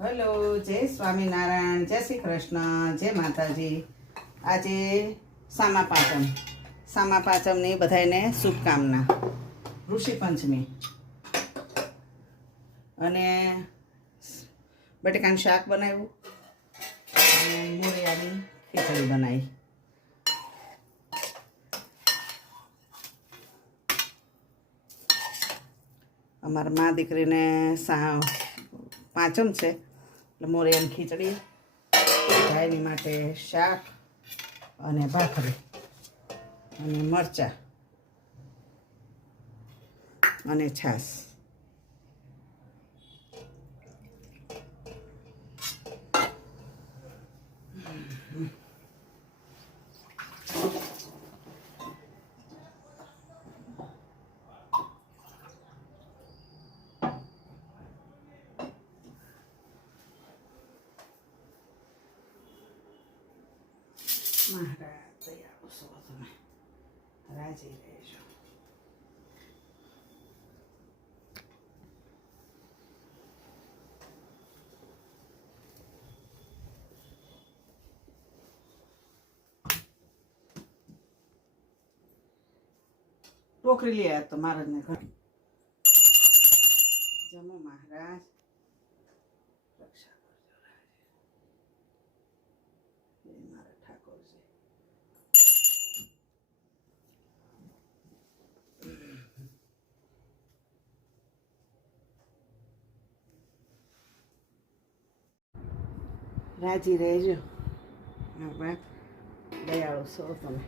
Hello, જય સ્વામિનારાયણ, જય શ્રી કૃષ્ણ, જય માતાજી. આજે સામા પાંચમ. સામા પાંચમની બધાને શુભકામના. ઋષિ પંચમી. અને બટેકાનું શાક બનાવ્યું. અને મોરિયાની ખીચડી બનાવી. અમારા મા દીકરીને સા, પાંચમ છે. મોરિયાની ખીચડી ગાયની માટે શાક અને ભાખરી અને મરચાં અને છાશ. મહારાજ દયાળુ છો તમે. રાજી રહેજો. ટોકરી લઈ આવ્યા તો મહારાજને ઘર. જમો મહારાજ. રક્ષા કરજો રાજ જય મારા ઠાકોરજી રાજી રહેજો. દયાળો દયાળુ છો તમે.